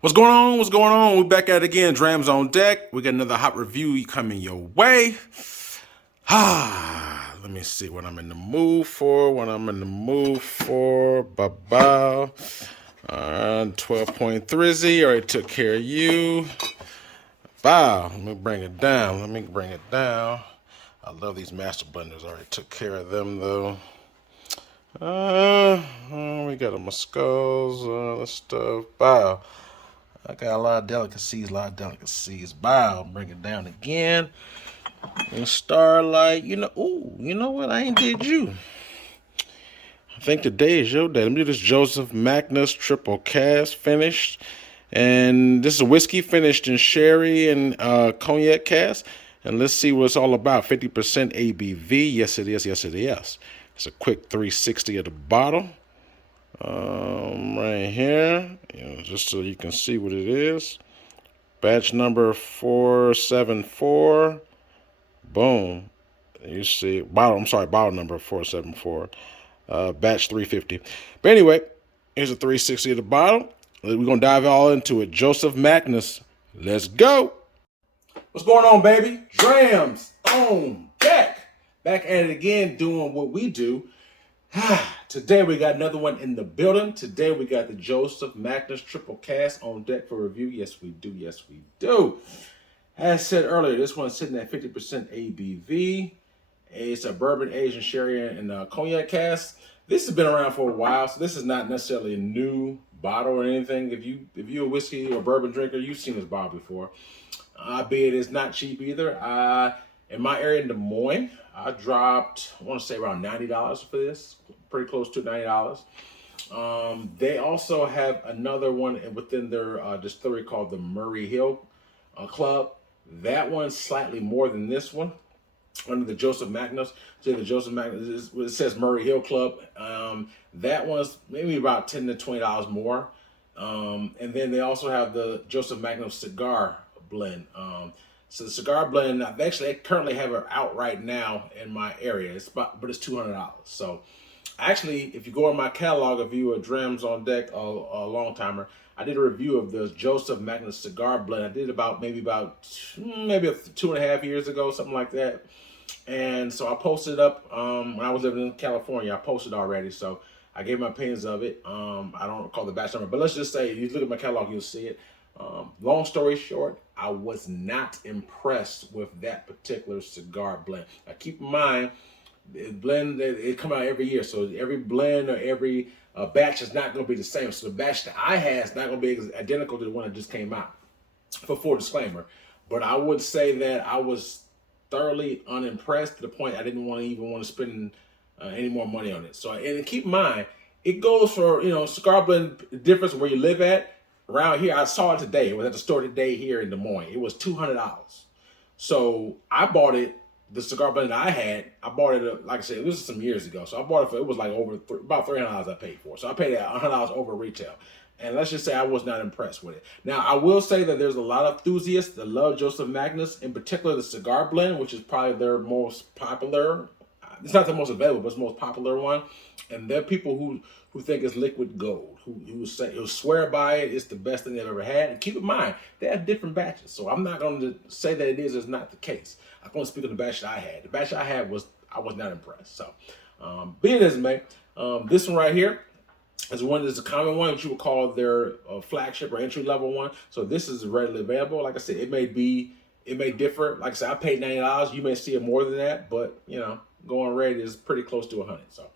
What's going on? What's going on? We're back at it again. Drams on deck. We got another hot review coming your way. Let me see what I'm in the mood for. Ba-ba. 12.3Z. Already took care of you. Wow. Let me bring it down. I love these master blenders. Already took care of them though. We got a Moscow's, that stuff. Wow. I got a lot of delicacies. Bow, bring it down again. And Starlight, you know what? I ain't did you. I think today is your day. Let me do this Joseph Magnus Triple Cask finished. And this is a whiskey finished in sherry and cognac cask. And let's see what it's all about. 50% ABV. Yes, it is. It's a quick 360 of the bottle. Right here, just so you can see what it is. Batch number 474. Boom. You see, bottle number 474. Batch 350. But anyway, here's a 360 of the bottle. We're going to dive all into it. Joseph Magnus. Let's go. What's going on, baby? Drams on deck. Back at it again, doing what we do. Today we got another one in the building. Today we got the Joseph Magnus Triple Cask on deck for review. Yes, we do. As said earlier, this one's sitting at 50% ABV. It's a bourbon, Asian sherry, and cognac cask. This has been around for a while, so this is not necessarily a new bottle or anything. If you're a whiskey or bourbon drinker, you've seen this bottle before. Albeit it's not cheap either. In my area in Des Moines, I dropped, I want to say around $90 for this, pretty close to $90. They also have another one within their distillery called the Murray Hill Club. That one's slightly more than this one under the Joseph Magnus. So the Joseph Magnus, it says Murray Hill Club. That one's maybe about $10 to $20 more. And then they also have the Joseph Magnus cigar blend. So the cigar blend, I currently have it out right now in my area. But it's $200. So actually, if you go in my catalog, if you are Drams on deck, a long timer, I did a review of the Joseph Magnus cigar blend. I did maybe 2.5 years ago, something like that. And so I posted up when I was living in California. I posted already, so I gave my opinions of it. I don't recall the batch number, but let's just say if you look at my catalog, you'll see it. Long story short, I was not impressed with that particular cigar blend. Now keep in mind, it come out every year, so every blend or every batch is not going to be the same. So the batch that I had is not going to be identical to the one that just came out. For full disclaimer, but I would say that I was thoroughly unimpressed to the point I didn't want to spend any more money on it. So, and keep in mind, it goes for cigar blend difference where you live at. Around here, I saw it today. It was at the store today here in Des Moines. It was $200. So I bought it. The cigar blend that I had, I bought it, like I said, this is some years ago. So I bought it was like about $300 I paid for it. So I paid $100 over retail. And let's just say I was not impressed with it. Now, I will say that there's a lot of enthusiasts that love Joseph Magnus, in particular the cigar blend, which is probably their most popular. It's not the most available, but it's the most popular one. And there are people who think it's liquid gold, who swear by it. It's the best thing they've ever had. And keep in mind, they have different batches. So I'm not going to say that it is not the case. I'm going to speak of the batch that I had. The batch I had I was not impressed. So, be it as it may, this one right here is a common one that you would call their flagship or entry level one. So this is readily available. Like I said, it may differ. Like I said, I paid $90. You may see it more than that, but going rate is pretty close to 100. So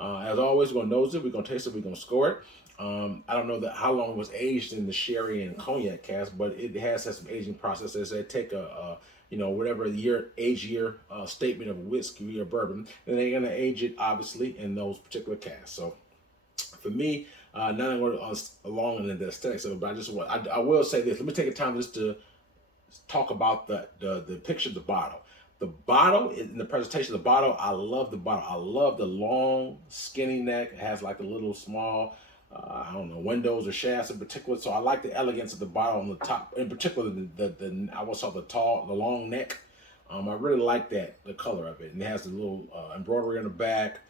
as always, we're gonna nose it, we're gonna taste it, we're gonna score it. I don't know how long it was aged in the sherry and cognac cask, but it has had some aging processes. They take whatever age year statement of whiskey or bourbon, and they're gonna age it obviously in those particular casks. So for me, not going along in the aesthetics of it, but I will say this. Let me take a time just to talk about the picture of the bottle. The bottle, in the presentation of the bottle, I love the bottle. I love the long, skinny neck. It has like a little small, windows or shafts in particular. So I like the elegance of the bottle on the top. In particular, the long neck. I really like the color of it. And it has the little embroidery on the back.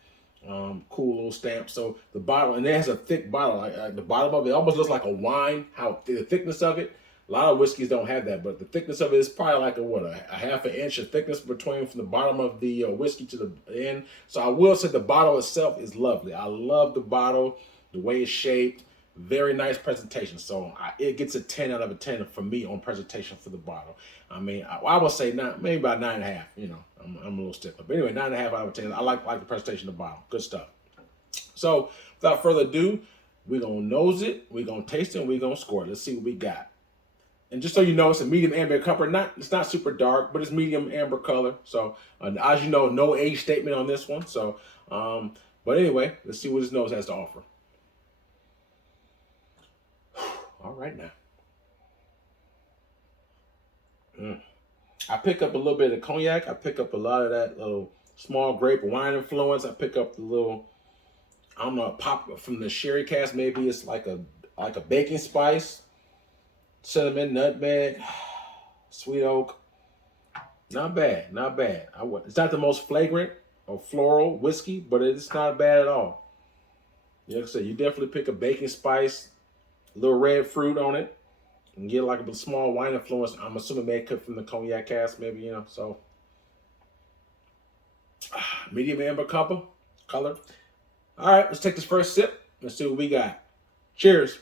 Cool little stamp. So the bottle, and it has a thick bottle. The bottom of it almost looks like a wine. How the thickness of it. A lot of whiskeys don't have that, but the thickness of it is probably like a half an inch of thickness between from the bottom of the whiskey to the end. So I will say the bottle itself is lovely. I love the bottle, the way it's shaped. Very nice presentation. So it gets a 10 out of a 10 for me on presentation for the bottle. I mean, I would say maybe about 9.5. You know, I'm a little stickler. But anyway, 9.5 out of 10. I like the presentation of the bottle. Good stuff. So without further ado, we're going to nose it, we're going to taste it, and we're going to score it. Let's see what we got. And just so you know, it's a medium amber color. It's not super dark, but it's medium amber color. So as you know, no age statement on this one. So, but anyway, let's see what this nose has to offer. All right now. I pick up a little bit of cognac. I pick up a lot of that little small grape wine influence. I pick up the little, I don't know, pop from the sherry cask. Maybe it's like a baking spice, cinnamon, nutmeg, sweet oak. Not bad, not bad. It's not the most flagrant or floral whiskey, but it's not bad at all. Like I said, you definitely pick a baking spice, a little red fruit on it, and get like a small wine influence. I'm assuming may cut from the cognac cask, maybe, you know. So medium amber color. All right, let's take this first sip. Let's see what we got. Cheers.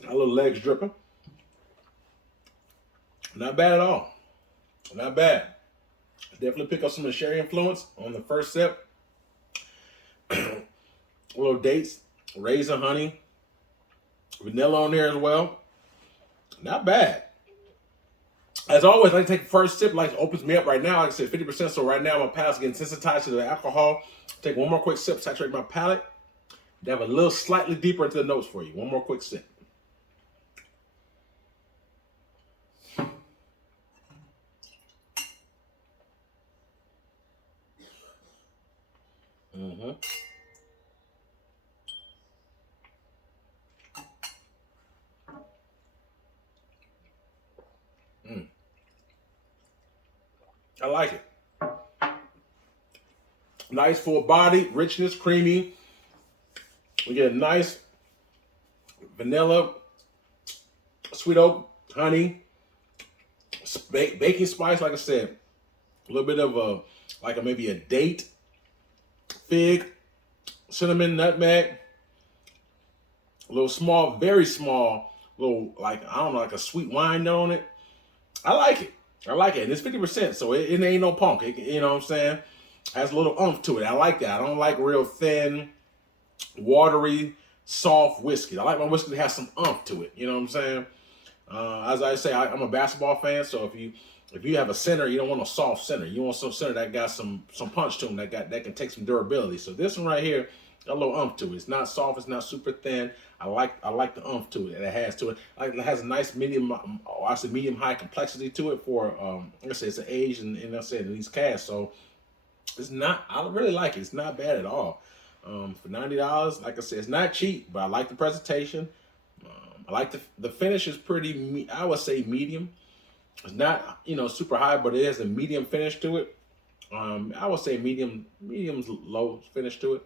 Got a little legs dripping. Not bad at all. Not bad. Definitely pick up some of the sherry influence on the first sip. A little dates, raisin, honey, vanilla on there as well. Not bad. As always, I take the first sip, like opens me up right now. Like I said, 50%. So right now my palate's getting sensitized to the alcohol. Take one more quick sip, saturate my palate. Dive a little slightly deeper into the notes for you. One more quick sip. I like it. Nice full body, richness, creamy. We get a nice vanilla, sweet oak, honey, baking spice, like I said. A little bit of maybe a date, fig, cinnamon, nutmeg. A little small, very small, little like a sweet wine note on it. I like it. And it's 50%, so it ain't no punk. You know what I'm saying? Has a little oomph to it. I like that. I don't like real thin, watery, soft whiskey. I like my whiskey to have some oomph to it. You know what I'm saying? As I say, I'm a basketball fan, so if you have a center, you don't want a soft center. You want some center that got some punch to them, that can take some durability. So this one right here got a little oomph to it. It's not soft. It's not super thin. I like the oomph to it that it has to it. Like it has a nice medium high complexity to it for like I said, it's an age and I said in these casks. So it's not. I really like it. It's not bad at all. For $90, like I said, it's not cheap, but I like the presentation. I like the finish is pretty. I would say medium. It's not super high, but it has a medium finish to it. I would say medium's low finish to it.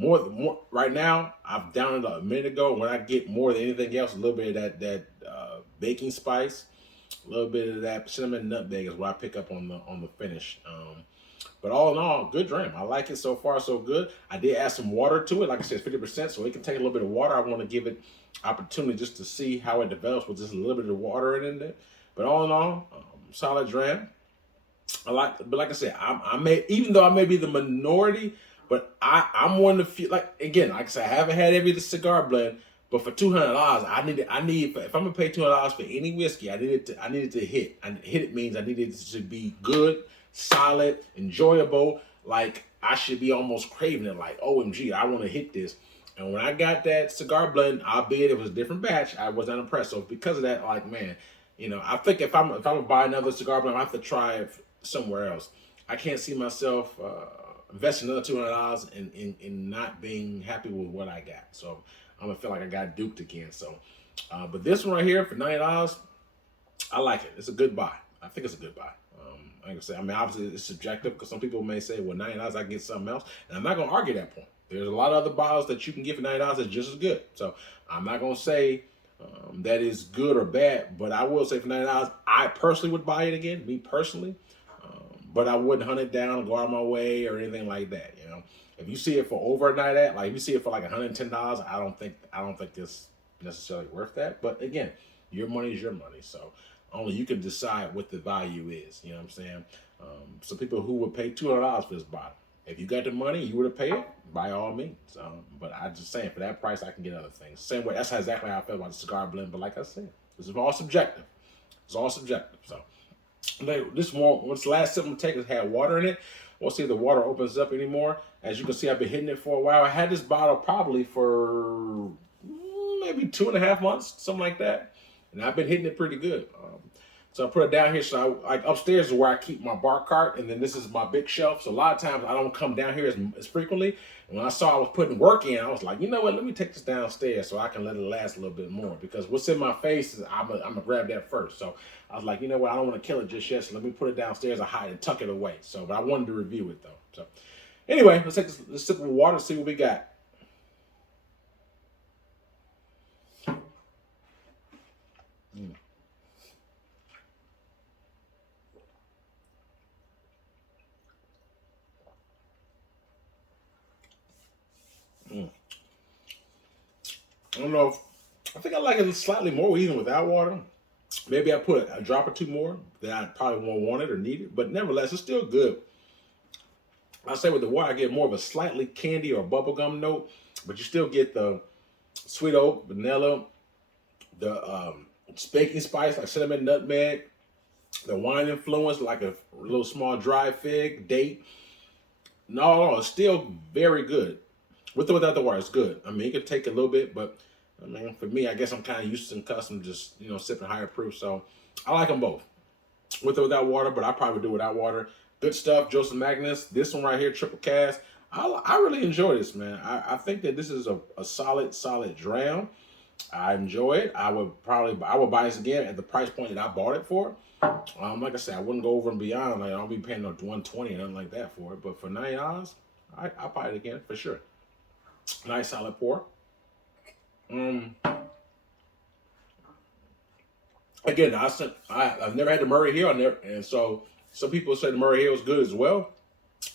More right now. I've downed it a minute ago. When I get more than anything else, a little bit of that baking spice, a little bit of that cinnamon nutmeg is what I pick up on the finish. But all in all, good dram. I like it so far, so good. I did add some water to it. Like I said, it's 50%, so it can take a little bit of water. I want to give it opportunity just to see how it develops with just a little bit of water in it. But all in all, solid dram. But like I said, even though I may be the minority, but I'm one of the few. Like again, like I said, I haven't had every cigar blend, but for $200, I need if I'm gonna pay $200 for any whiskey, I needed to hit. And hit it means I needed it to be good, solid, enjoyable. Like I should be almost craving it. Like OMG, I want to hit this. And when I got that cigar blend, albeit it was a different batch, I was not impressed. So because of that, like man, I think if I'm gonna buy another cigar blend, I have to try it somewhere else. I can't see myself investing another $200 in not being happy with what I got. So I'm gonna feel like I got duped again. So, but this one right here for $90, I like it. It's a good buy. I think it's a good buy. Like I said, I mean, obviously it's subjective because some people may say, well, $90 I can get something else, and I'm not gonna argue that point. There's a lot of other bottles that you can get for $90 that's just as good. So I'm not gonna say that is good or bad, but I will say for $90, I personally would buy it again, me personally. But I wouldn't hunt it down and go out of my way or anything like that. You know, if you see it for over a night at, like if you see it for like $110, I don't think it's necessarily worth that. But again, your money is your money, so only you can decide what the value is. You know what I'm saying? Some people who would pay $200 for this bottle. If you got the money, you would have paid it by all means. But I just saying for that price, I can get other things. Same way. That's exactly how I feel about the cigar blend. But like I said, this is all subjective. It's all subjective. So. This last sip I'm taking had water in it. We'll see if the water opens up anymore. As you can see, I've been hitting it for a while. I had this bottle probably for maybe 2.5 months, something like that, and I've been hitting it pretty good. So I put it down here. So like upstairs is where I keep my bar cart, and then this is my big shelf. So a lot of times I don't come down here as frequently. And when I saw I was putting work in, I was like, you know what? Let me take this downstairs so I can let it last a little bit more. Because what's in my face is I'm gonna grab that first. So I was like, you know what? I don't want to kill it just yet. So let me put it downstairs. I hide and tuck it away. So, but I wanted to review it though. So anyway, let's take this sip of water and see what we got. I don't know. I think I like it slightly more even without water. Maybe I put a drop or two more that I probably won't want it or need it, but nevertheless, it's still good. I say with the water, I get more of a slightly candy or bubblegum note, but you still get the sweet oak, vanilla, the baking spice like cinnamon, nutmeg, the wine influence like a little small dry fig, date. No, it's still very good. With or without the water, it's good. I mean, it could take a little bit, but I mean, for me, I guess I'm kind of used to custom just, sipping higher proof. So I like them both. With or without water, but I probably do without water. Good stuff, Joseph Magnus. This one right here, Triple Cask. I really enjoy this, man. I think that this is a solid dram. I enjoy it. I would buy this again at the price point that I bought it for. Like I said, I wouldn't go over and beyond. Like I don't be paying no $120 or nothing like that for it. But for $90, I'll buy it again for sure. Nice solid pour. Again, I've never had the Murray Hill, and so some people say the Murray Hill is good as well.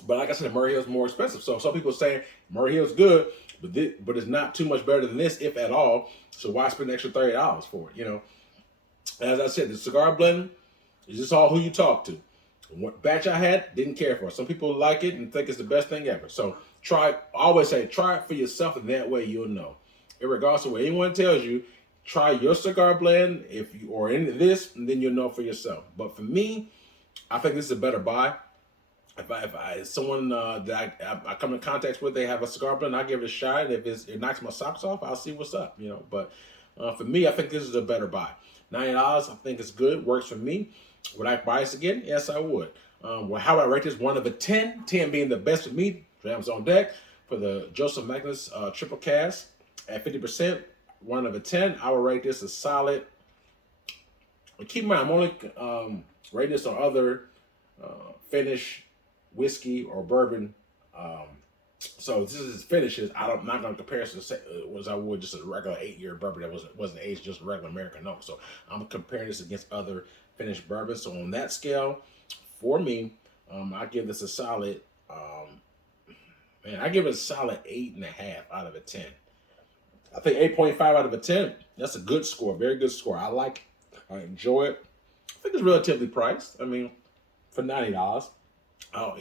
But like I said, the Murray Hill is more expensive. So some people saying Murray Hill is good, but it's not too much better than this, if at all. So why spend an extra $30 for it? As I said, the cigar blend is just all who you talk to. What batch I had, didn't care for it. Some people like it and think it's the best thing ever. So I always say, try it for yourself, and that way you'll know. Regardless of what anyone tells you, try your cigar blend or into this, and then you'll know for yourself. But for me, I think this is a better buy. If someone that I come in contact with, they have a cigar blend, I give it a shot. If it knocks my socks off, I'll see what's up. But for me, I think this is a better buy. $90, I think it's good, works for me. Would I buy this again? Yes, I would. How would I rate this? 1 of a 10. 10 being the best for me. Drams on deck for the Joseph Magnus Triple Cask at 50%. 1 of a 10. I would rate this a solid. Keep in mind, I'm only rating this on other Finnish whiskey or bourbon. So this is finishes. I'm not going to compare this to as I would just a regular 8-year bourbon that wasn't aged just a regular American oak. So I'm comparing this against other Finnish bourbons. So on that scale, for me, I give this a solid. I give it a solid 8.5 out of a 10. I think 8.5 out of a 10. That's a good score, very good score. I enjoy it. I think it's relatively priced. I mean, for $90. If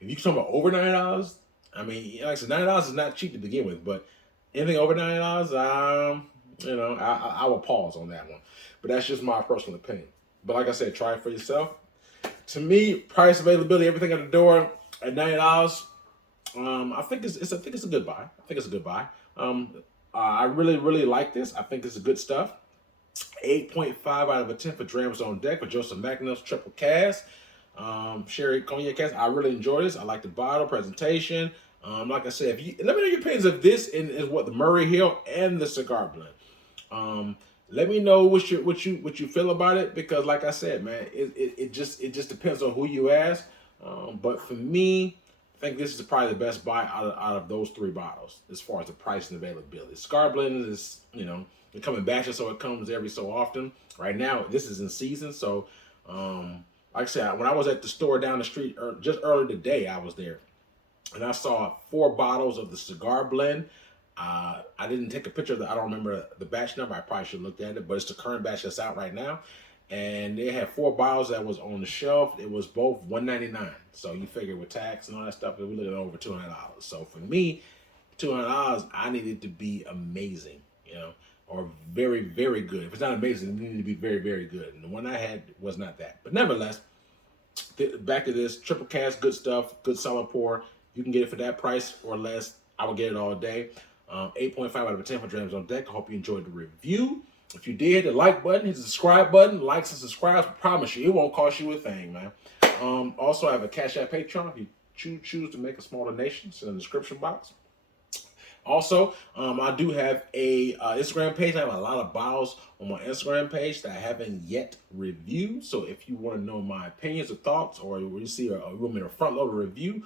you're talking about over $90, I mean, like I said, $90 is not cheap to begin with, but anything over $90, I will pause on that one. But that's just my personal opinion. But like I said, try it for yourself. To me, price, availability, everything at the door at $90. I think it's a good buy. I really, really like this. I think it's good stuff. 8.5 out of a 10 for Drams on deck for Joseph Magnus Triple Cask. Sherry cognac cask. I really enjoy this. I like the bottle presentation. Like I said, let me know your opinions of this and is what the Murray Hill and the cigar blend. Let me know what you feel about it, because like I said, man, it just depends on who you ask. But for me, I think this is probably the best buy out of those three bottles as far as the price and availability. Cigar blend is, they come in batches, so it comes every so often. Right now, this is in season, so like I said, when I was at the store down the street just earlier today, I was there and I saw 4 bottles of the cigar blend. I didn't take a picture of I don't remember the batch number. I probably should have looked at it, but it's the current batch that's out right now. And they had 4 bottles that was on the shelf. It was both $1.99. So you figure with tax and all that stuff, we're looking at over $200. So for me, $200, I need it to be amazing, or very, very good. If it's not amazing, it needed to be very, very good. And the one I had was not that. But nevertheless, back to this triple cask, good stuff, good solid pour. You can get it for that price or less. I would get it all day. 8.5 out of 10 for Drams on deck. I hope you enjoyed the review. If you did, hit the like button, hit the subscribe button. Likes and subscribes, I promise you, it won't cost you a thing, man. Also, I have a Cash App Patreon. If you choose to make a small donation, it's in the description box. Also, I do have a Instagram page. I have a lot of bottles on my Instagram page that I haven't yet reviewed. So if you want to know my opinions or thoughts, or you see you want me to front load a review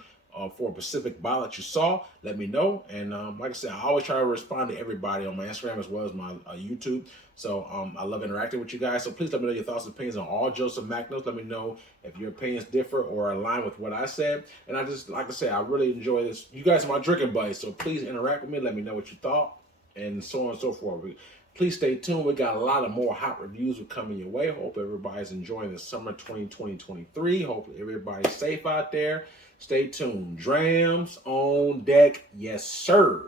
for a specific bottle that you saw, let me know. And like I said, I always try to respond to everybody on my Instagram as well as my YouTube. So I love interacting with you guys. So please let me know your thoughts and opinions on all Joseph Magnus. Let me know if your opinions differ or align with what I said. And I just, like I said, I really enjoy this. You guys are my drinking buddies, so please interact with me. Let me know what you thought, and so on and so forth. Please stay tuned. We got a lot of more hot reviews coming your way. Hope everybody's enjoying the summer 2020-23. Hope everybody's safe out there. Stay tuned. Drams on deck. Yes, sir.